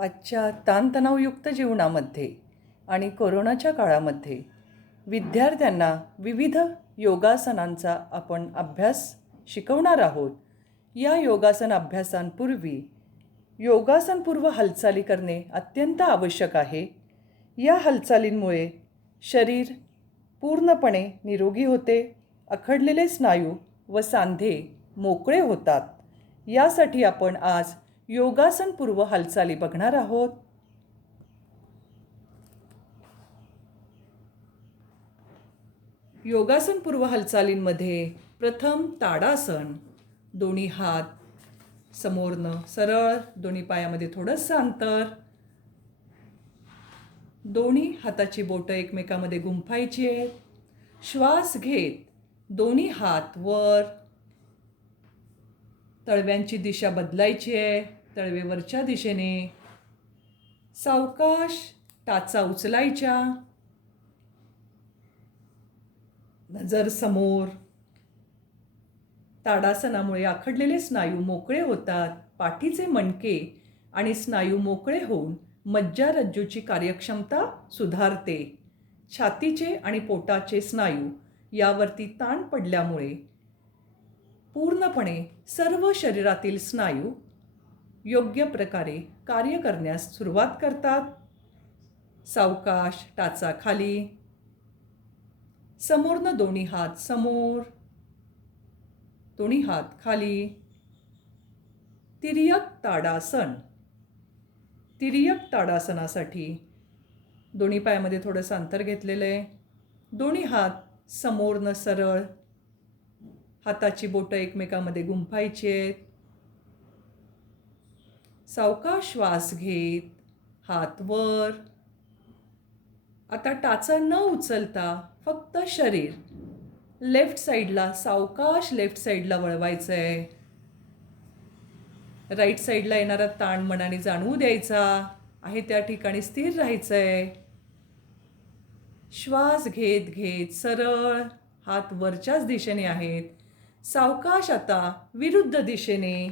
आजच्या ताणतणावयुक्त जीवनामध्ये आणि कोरोनाच्या काळामध्ये विद्यार्थ्यांना विविध योगासनांचा आपण अभ्यास शिकवणार आहोत. या योगासन अभ्यासांपूर्वी योगासनपूर्व हालचाली करणे अत्यंत आवश्यक आहे. या हालचालींमुळे शरीर पूर्णपणे निरोगी होते, अखडलेले स्नायू व सांधे मोकळे होतात. यासाठी आपण आज योगासनपूर्व हालचाली बघणार आहोत. योगासनपूर्व हालचालींमध्ये प्रथम ताडासन, दोन्ही हात समोरनं सरळ, दोन्ही पायामध्ये थोडंसं अंतर, दोन्ही हाताची बोटं एकमेकामध्ये गुंफायची आहेत. श्वास घेत दोन्ही हात वर, तळव्यांची दिशा बदलायची आहे, तळवे वरच्या दिशेने. सावकाश टाचा उचलायच्या, नजर समोर. ताडासनामुळे आखडलेले स्नायू मोकळे होतात. पाठीचे मणके आणि स्नायू मोकळे होऊन मज्जारज्जूची कार्यक्षमता सुधारते. छातीचे आणि पोटाचे स्नायू यावरती ताण पडल्यामुळे पूर्णपणे सर्व शरीरातील स्नायू योग्य प्रकारे कार्य करण्यास सुरुवात करतात. सावकाश टाचा खाली, समोरनं दोन्ही हात समोर, दोन्ही हात खाली. तिर्यक ताडासन. तिर्यक ताडासनासाठी दोन्ही पायामध्ये थोडंसं अंतर घेतलेलं आहे. दोन्ही हात समोरनं सरळ, हाताची बोटं एकमेकामध्ये गुंफायची आहेत. सावकाश श्वास घेत हात वर. आता टाचा न उचलता फक्त शरीर लेफ्ट साईडला, सावकाश लेफ्ट साईडला वळवायचं आहे. राईट साईडला येणारा ताण मनाने जाणवू द्यायचा आहे, त्या ठिकाणी स्थिर राहायचं आहे. श्वास घेत घेत सरळ, हात वरच्याच दिशेने आहेत. सावकाश आता विरुद्ध दिशेने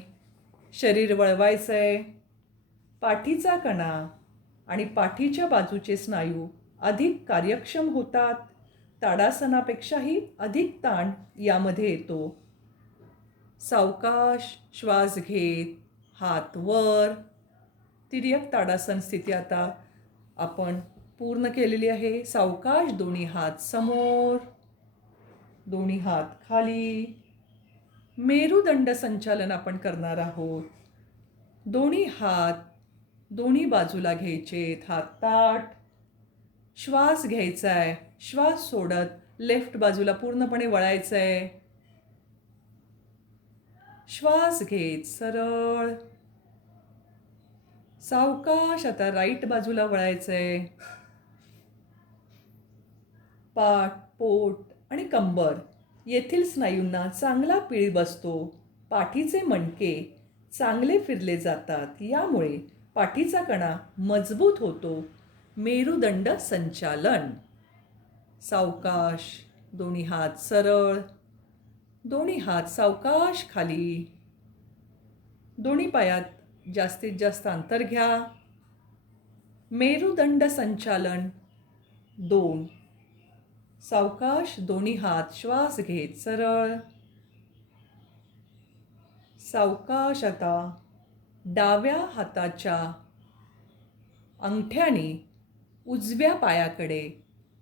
शरीर वळवायचं आहे. पाठीचा कणा आणि पाठीच्या बाजूचे स्नायू अधिक कार्यक्षम होतात. ताडासनापेक्षाही अधिक ताण यामध्ये येतो. सावकाश श्वास घेत हात वर. तिर्यक ताडासन स्थिती आता आपण पूर्ण केलेली आहे. सावकाश दोन्ही हात समोर, दोन्ही हात खाली. मेरुदंड संचालन आपण करणार आहोत. दोन्ही हात दोन्ही बाजूला घ्यायचेत, हात ताठ. श्वास घ्यायचा आहे, श्वास सोडत लेफ्ट बाजूला पूर्णपणे वळायचं आहे. श्वास घेत सरळ. सावकाश आता राईट बाजूला वळायचं आहे. पाठ, पोट आणि कंबर येथील स्नायूंना चांगला पीळ बसतो. पाठीचे मणके चांगले फिरले जातात. यामुळे पाठीचा कणा मजबूत होतो. मेरुदंड संचालन. सावकाश दोन्ही हात सरळ, दोन्ही हात सावकाश खाली. दोन्ही पायात जास्तीत जास्त अंतर घ्या. मेरुदंड संचालन 2. सावकाश दोन्ही हात श्वास घेत सरळ. सावकाश आता डाव्या हाताच्या अंगठ्याने उजव्या पायाकडे,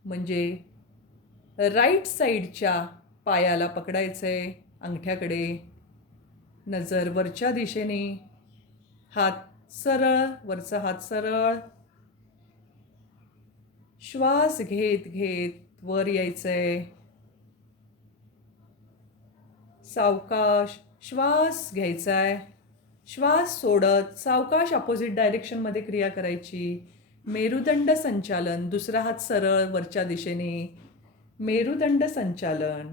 म्हणजे राईट साईडच्या पायाला पकडायचं आहे. अंगठ्याकडे नजर वरच्या दिशेने, हात सरळ, वरचा हात सरळ. श्वास घेत घेत वर यायचं आहे. सावकाश श्वास घ्यायचा आहे. श्वास सोडत सावकाश अपोजिट डायरेक्शनमध्ये क्रिया करायची. मेरुदंड संचालन. दुसरा हात सरळ वरच्या दिशेने. मेरुदंड संचालन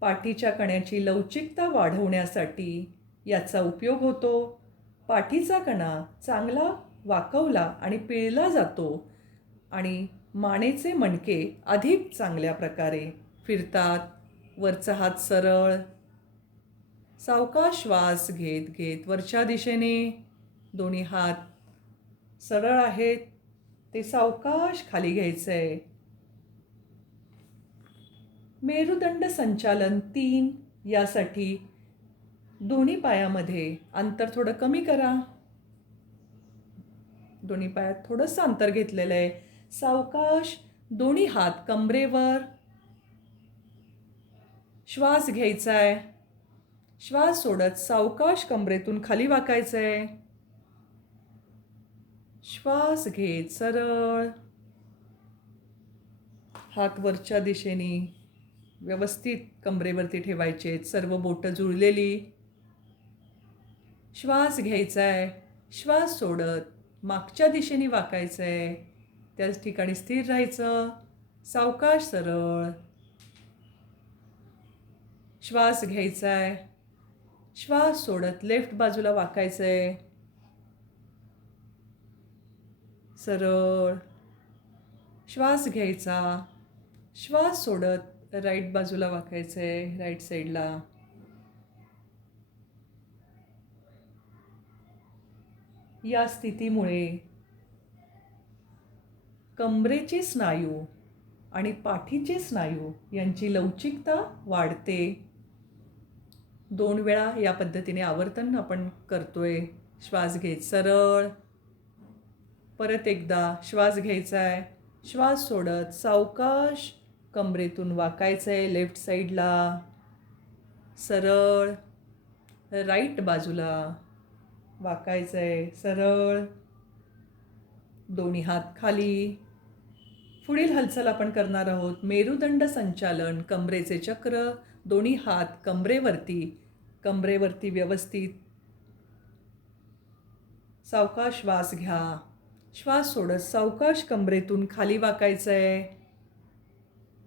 पाठीच्या कण्याची लवचिकता वाढवण्यासाठी याचा उपयोग होतो. पाठीचा कणा चांगला वाकवला आणि पिळला जातो आणि मानेचे मणके अधिक चांगल्या प्रकारे फिरतात. वरचा हात सरळ. सावकाश श्वास घेत घेत वरच्या दिशेने दोन्ही हात सरळ आहेत ते सावकाश खाली घ्यायचंय. मेरुदंड संचालन 3 यासाठी दोन्ही पायामध्ये अंतर थोडं कमी करा. दोन्ही पायात थोडंसं अंतर घेतलेलं आहे. सावकाश दोन्ही हात कमरेवर. श्वास घ्यायचा आहे. श्वास सोडत सावकाश कमरेतून खाली वाकायचं आहे. श्वास घेत सरळ. हात वरच्या दिशेने व्यवस्थित कमरेवरती ठेवायचे. सर्व बोटं जुळलेली. श्वास घ्यायचा आहे. श्वास सोडत मागच्या दिशेने वाकायचं आहे. त्याच ठिकाणी स्थिर राहायचं. सावकाश सरळ. श्वास घ्यायचा आहे. श्वास सोडत लेफ्ट बाजूला वाकायचं आहे. सरळ. श्वास घ्यायचा. श्वास सोडत राईट बाजूला वाकायचं आहे, राईट साईडला. या स्थितीमुळे कमरेचे स्नायू आणि पाठीचे स्नायू यांची लवचिकता वाढते. 2 वेळा या पद्धतीने आवर्तन आपण करतोय. श्वास घेत सरळ. परत एकदा श्वास घ्यायचा आहे. श्वास सोडत सावकाश कमरेतून वाकायचं आहे लेफ्ट साईडला. सरळ. राईट बाजूला वाकायचं आहे. सरळ. दोन्ही हात खाली. पुढील हालचाल आपण करणार आहोत मेरुदंड संचालन, कमरेचे चक्र. दोन्ही हात कमरेवरती व्यवस्थित. सावकाश श्वास घ्या. श्वास सोडत सावकाश कमरेतून खाली वाकायचं आहे.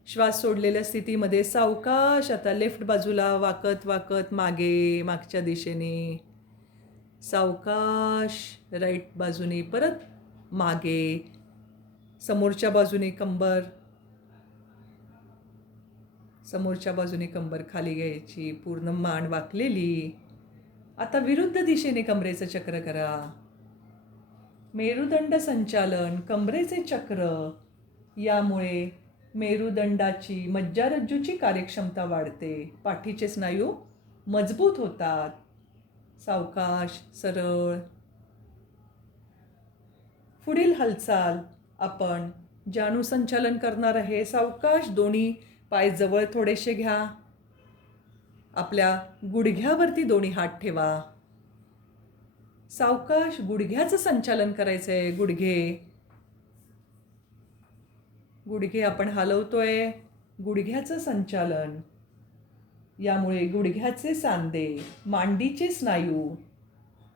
श्वास सोडलेल्या स्थितीमध्ये सावकाश आता लेफ्ट बाजूला वाकत वाकत मागच्या दिशेने. सावकाश राईट बाजूने परत मागे. समोरच्या बाजूने कंबर खाली घ्यायची. पूर्ण मान वाकलेली. आता विरुद्ध दिशेने कमरेचं चक्र करा. मेरुदंड संचालन, कमरेचे चक्र. यामुळे मेरुदंडाची मज्जारज्जूची कार्यक्षमता वाढते. पाठीचे स्नायू मजबूत होतात. सावकाश सरळ. पुढील हालचाल आपण जाणू संचालन करणार आहे. सावकाश दोन्ही पाय जवळ थोडेसे घ्या. आपल्या गुडघ्यावरती दोन्ही हात ठेवा. सावकाश गुडघ्याचं संचालन करायचं आहे. गुडघे आपण हलवतोय. गुडघ्याचं संचालन. यामुळे गुडघ्याचे सांधे, मांडीचे स्नायू,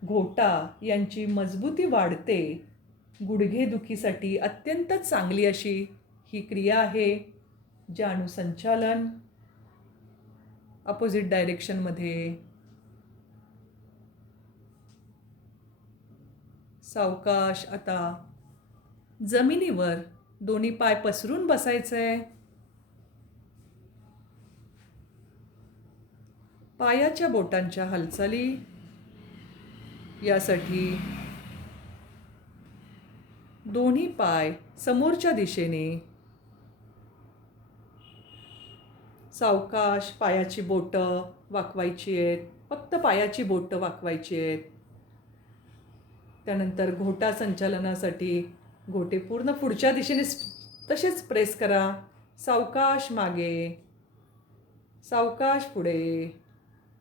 घोटा यांची मजबूती वाढते. गुडघेदुखीसाठी अत्यंत चांगली अशी ही क्रिया आहे. जाणू संचालन. अपोजिट डायरेक्शनमध्ये. सावकाश आता जमिनीवर दोन्ही पाय पसरून बसायचंय. पायाच्या बोटांच्या हालचाली. यासाठी दोन्ही पाय समोरच्या दिशेने. सावकाश पायाची बोटं वाकवायची आहेत. फक्त पायाची बोटं वाकवायची आहेत. त्यानंतर घोटा संचालनासाठी घोटे पूर्ण पुढच्या दिशेने तसेच प्रेस करा. सावकाश मागे. सावकाश पुढे.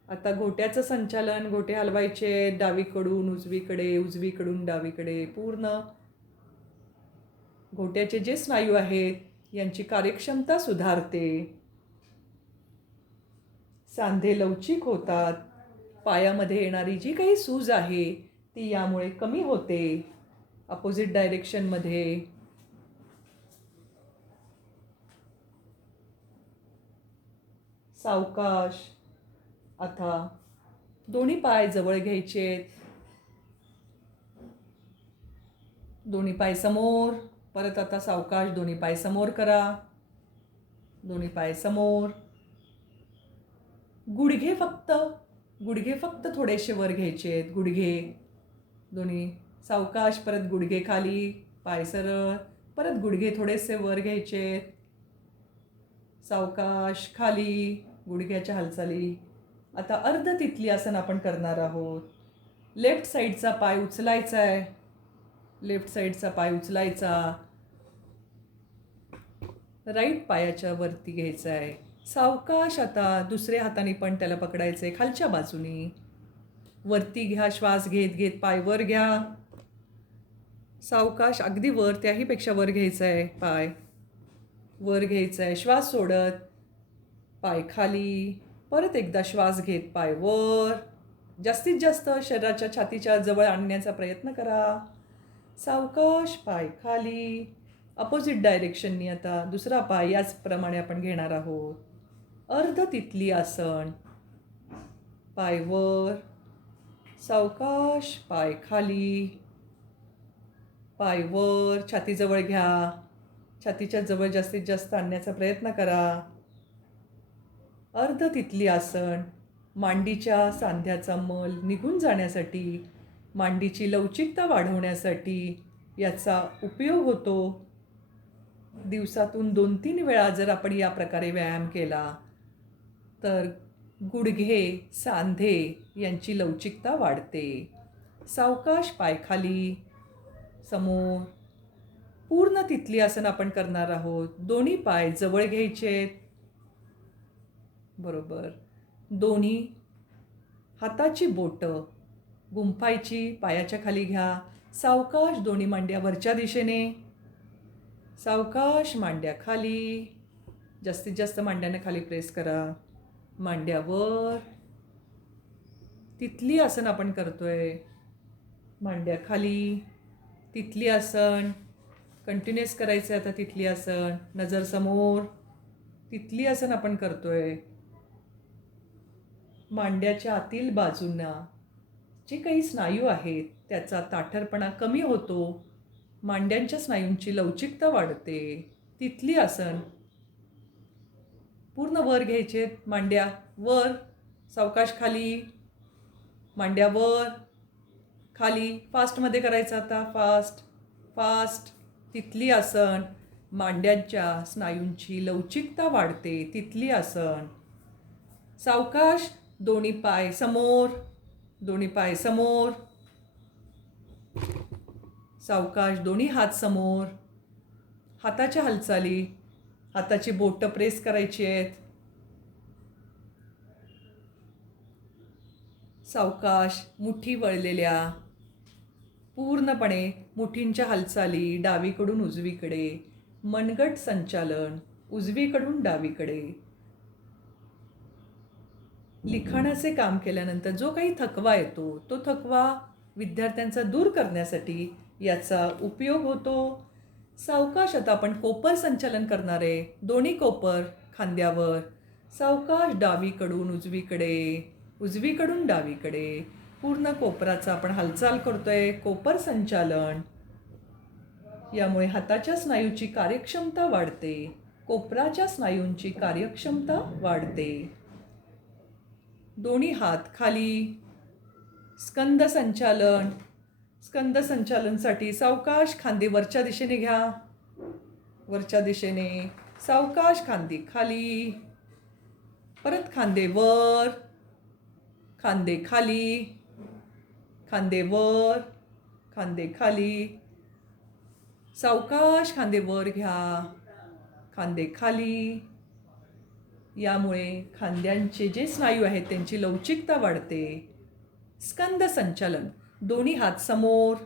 आता घोट्याचं संचालन. घोटे हलवायचे डावीकडून उजवीकडे, उजवीकडून डावीकडे. पूर्ण घोट्याचे जे स्नायू आहेत यांची कार्यक्षमता सुधारते. सांधे लवचिक होतात. पायामध्ये येणारी जी काही सूज आहे ती यामुळे कमी होते. अपोजिट डायरेक्शनमध्ये. सावकाश आता दोन्ही पाय जवळ घ्यायचे. दोन्ही पाय समोर. परत आता सावकाश दोन्ही पाय समोर करा. दोन्ही पाय समोर. गुडघे फक्त थोडेसे वर घ्यायचे आहेत. गुडघे दोन्ही सावकाश परत गुडघे खाली, पाय सरळ, परत गुडघे थोडेसे वर घ्यायचे. सावकाश खाली, गुडघ्याच्या हालचाली. आता अर्ध तितली आसन आपण करणार आहोत. लेफ्ट साईडचा पाय उचलायचा आहे. लेफ्ट साईडचा पाय उचलायचा. राईट पायाच्या वरती घ्यायचा आहे. सावकाश आता दुसऱ्या हाताने पण त्याला पकडायचं आहे खालच्या बाजूनी. वरती घ्या, श्वास घेत घेत पाय वर घ्या. सावकाश अगदी वर, त्याहीपेक्षा वर घ्यायचं आहे. पाय वर घ्यायचा आहे, श्वास सोडत पाय खाली. परत एकदा श्वास घेत पाय वर. जास्तीत जास्त शरीराच्या छातीच्या जवळ आणण्याचा प्रयत्न करा. सावकाश पाय खाली. अपोजिट डायरेक्शननी आता दुसरा पाय याचप्रमाणे आपण घेणार आहोत. अर्ध तितली आसन. पाय वर, सावकाश पाय खाली. पाय वर, छातीजवळ घ्या. छातीच्या जवळ जास्तीत जास्त आणण्याचा प्रयत्न करा. अर्ध तितली आसन. मांडीच्या सांध्याचा मल निघून जाण्यासाठी, मांडीची लवचिकता वाढवण्यासाठी याचा उपयोग होतो. दिवसातून 2-3 वेळा जर आपण या प्रकारे व्यायाम केला तर गुडघे, सांधे यांची लवचिकता वाढते. सावकाश पाय खाली, समोर. पूर्ण तितली आसन आपण करणार आहोत. दोन्ही पाय जवळ घ्यायचे. बरोबर. दोन्ही हाताची बोटं गुंफायची, पायाच्या खाली घ्या. सावकाश दोन्ही मांड्या वरच्या दिशेने. सावकाश मांड्या खाली. जास्तीत जास्त मांड्याने खाली प्रेस करा. मांड्यावर. तितली आसन आपण करतोय. मांड्या खाली. तितली आसन कंटिन्युअस करायचं आहे. आता तितली आसन. नजर समोर. तितली आसन आपण करतोय. मांड्याच्या आतील बाजूंना जे काही स्नायू आहेत त्याचा ताठरपणा कमी होतो. मांड्यांच्या स्नायूंची लवचिकता वाढते. तितली आसन. पूर्ण वर घ्यायचे. मांड्या वर, सावकाश खाली. मांड्या वर, खाली. फास्टमध्ये करायचं आता. Fast fast. तितली आसन. मांड्यांच्या स्नायूंची लवचिकता वाढते. तितली आसन. सावकाश दोन्ही पाय समोर. दोन्ही पाय समोर. सावकाश दोन्ही हात समोर. हाताच्या हालचाली. हाताची बोटं प्रेस करायची आहेत. सावकाश मुठी वळलेल्या. पूर्णपणे मुठींच्या हालचाली डावीकडून उजवीकडे. मनगट संचालन उजवीकडून डावीकडे. लिखाणाचे काम केल्यानंतर जो काही थकवा येतो तो थकवा विद्यार्थ्यांचा दूर करण्यासाठी याचा उपयोग होतो. सावकाश आता आपण कोपर संचालन करणार आहे. दोन्ही कोपर खांद्यावर. सावकाश डावीकडून उजवीकडे, उजवीकडून डावीकडे. पूर्ण कोपराचा आपण हालचाल करतोय. कोपर संचालन. यामुळे हाताच्या स्नायूची कार्यक्षमता वाढते. कोपराच्या स्नायूंची कार्यक्षमता वाढते. दोन्ही हात खाली. स्कंद संचालन. स्कंद संचालनसाठी सावकाश खांदे वरच्या दिशेने घ्या. वरच्या दिशेने. सावकाश खांदे खाली. परत खांदे वर. खांदे खाली. खांदे वर. खांदे खाली. सावकाश खांदे वर घ्या. खांदे खाली. यामुळे खांद्यांचे जे स्नायू आहेत त्यांची लवचिकता वाढते. स्कंद संचालन. दोन्ही हात समोर.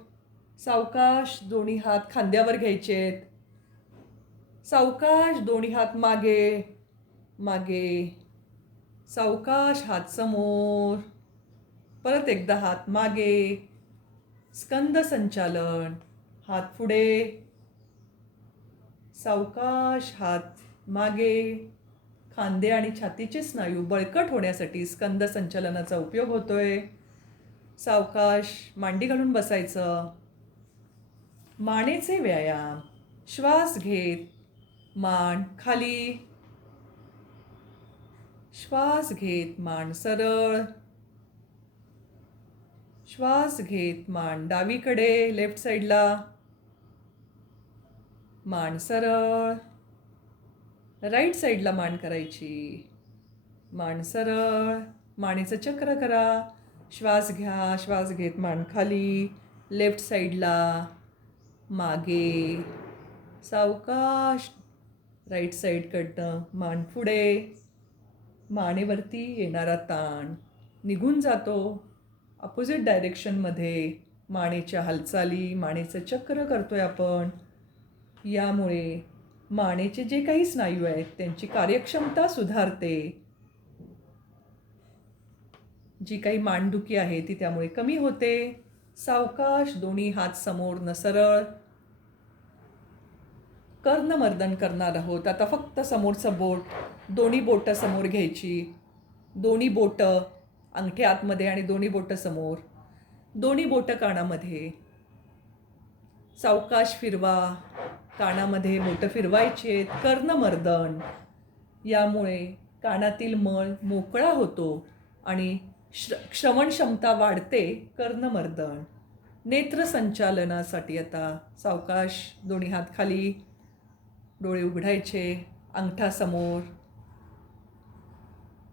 सावकाश दोन्ही हात खांद्यावर घ्यायचेत. सावकाश दोन्ही हात मागे. मागे. सावकाश हात समोर. परत एकदा हात मागे. स्कंद संचालन. हात पुढे. सावकाश हात मागे. खांदे आणि छातीचे स्नायू बळकट होण्यासाठी स्कंद संचालनाचा उपयोग होतोय. सावकाश मांडी घालून बसायचं. मानेचे व्यायाम. श्वास घेत मान खाली. श्वास घेत मान सरळ. श्वास घेत मान डावीकडे लेफ्ट साईडला, मान सरळ, राईट साईडला मान करायची, मान सरळ, मानेचं चक्र करा. श्वास घ्या, श्वास घेत मान खाली, लेफ्ट साईडला, मागे, सावकाश राईट साईडकडनं मान पुढे, मानेवरती येणारा ताण निघून जातो. अपोजिट डायरेक्शनमध्ये मानेच्या हालचाली, मानेचं चक्र करतोय आपण. यामुळे मानेचे जे काही स्नायू आहेत त्यांची कार्यक्षमता सुधारते. जी काही मानदुखी आहे ती त्यामुळे कमी होते. सावकाश दोन्ही हात समोर न सरळ. कर्णमर्दन करणार आहोत. आता फक्त समोरचं बोट, दोन्ही बोटं समोर घ्यायची. दोन्ही बोटं अंगठे आतमध्ये आणि दोन्ही बोटं समोर. दोन्ही बोटं कानामध्ये. सावकाश फिरवा. कानामध्ये बोटं फिरवायचे. कर्णमर्दन. यामुळे कानातील मळ मोकळा होतो आणि श्रवण क्षमता वाढते. कर्णमर्दन. नेत्रसंचालनासाठी आता सावकाश दोन्ही हात खाली, डोळे उघडायचे, अंगठा समोर,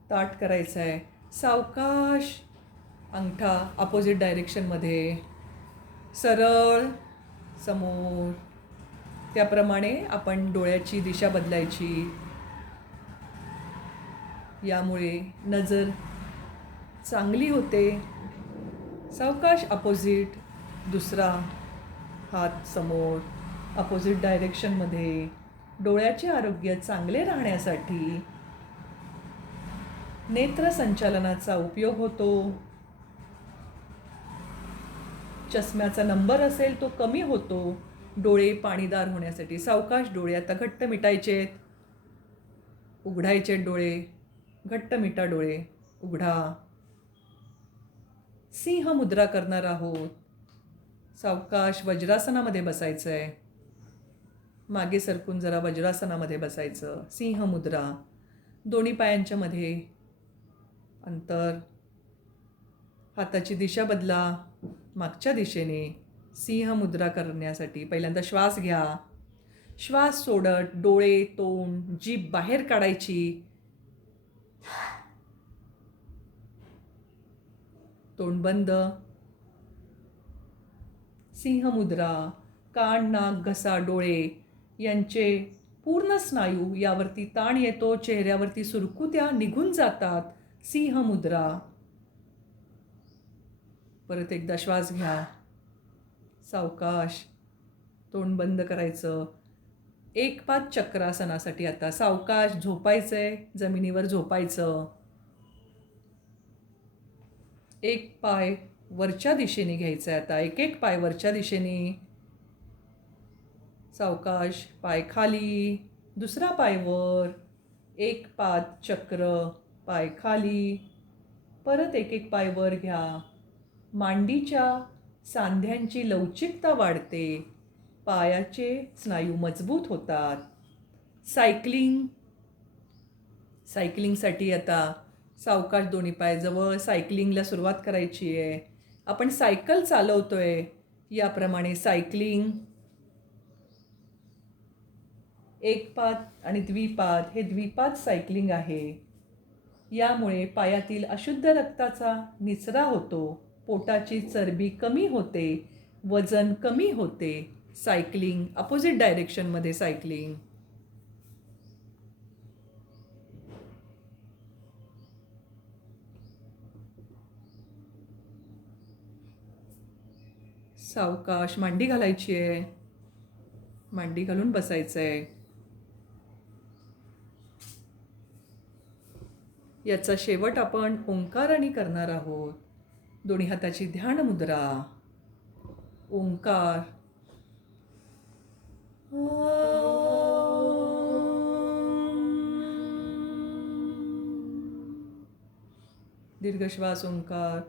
ताठ करायचं आहे. सावकाश अंगठा अपोजिट डायरेक्शनमध्ये, सरळ समोर. त्याप्रमाणे आपण डोळ्याची दिशा बदलायची. यामुळे नजर चांगली होते. सावकाश अपोजिट, दुसरा हात समोर, अपोजिट डायरेक्शनमध्ये. डोळ्याचे आरोग्य चांगले राहण्यासाठी नेत्रसंचालनाचा उपयोग होतो. चष्म्याचा नंबर असेल तो कमी होतो. डोळे पाणीदार होण्यासाठी. सावकाश डोळे आता घट्ट मिटायचेत. उघडायचे डोळे. घट्ट मिटा डोळे. उघडा. सिंह मुद्रा करणार आहोत. सावकाश वज्रासनामध्ये बसायचं आहे. मागे सरकून जरा वज्रासनामध्ये बसायचं. सिंह मुद्रा. दोन्ही पायांच्या मध्ये अंतर. हाताची दिशा बदला मागच्या दिशेने. सिंह मुद्रा करण्यासाठी पहिल्यांदा श्वास घ्या. श्वास सोडत डोळे, तोंड, जीभ बाहेर काढायची. तोंड बंद. सिंह मुद्रा. कान, नाक, घसा, डोळे यांचे पूर्ण स्नायू यावरती ताण येतो. चेहऱ्यावरती सुरकुत्या निघून जातात. सिंह मुद्रा. परत एकदा श्वास घ्या. सावकाश तोंड बंद करायचं. एक पाद चक्रासनासाठी आता सावकाश झोपायचंय. जमिनीवर झोपायचं. एक पाय वरच्या दिशेने घ्यायचा आहे आता. एक एक पाय वरच्या दिशेने. सावकाश पाय खाली, दुसरा पाय वर. एक पाद चक्र, पाय खाली. परत एक एक पाय वर घ्या. मांडीच्या सांध्यांची लवचिकता वाढते. पायाचे स्नायू मजबूत होतात. सायकलिंगसाठी आता सावकाश दोन्ही पाय जवळ. सायकलिंगला सुरुवात करायची आहे. आपण सायकल चालवतोय याप्रमाणे सायकलिंग. एक पाद आणि द्विपाद हे द्विपाद सायकलिंग आहे. यामुळे पायातील अशुद्ध रक्ताचा निचरा होतो. पोटाची चरबी कमी होते. वजन कमी होते. सायकलिंग अपोजिट डायरेक्शनमध्ये सायकलिंग. सावकाश मांडी घालायची आहे. मांडी घालून बसायचं आहे. याचा शेवट आपण ओंकाराने करणार आहोत. दोन्ही हाताची ध्यान मुद्रा. ओंकार. दीर्घ श्वास ओंकार.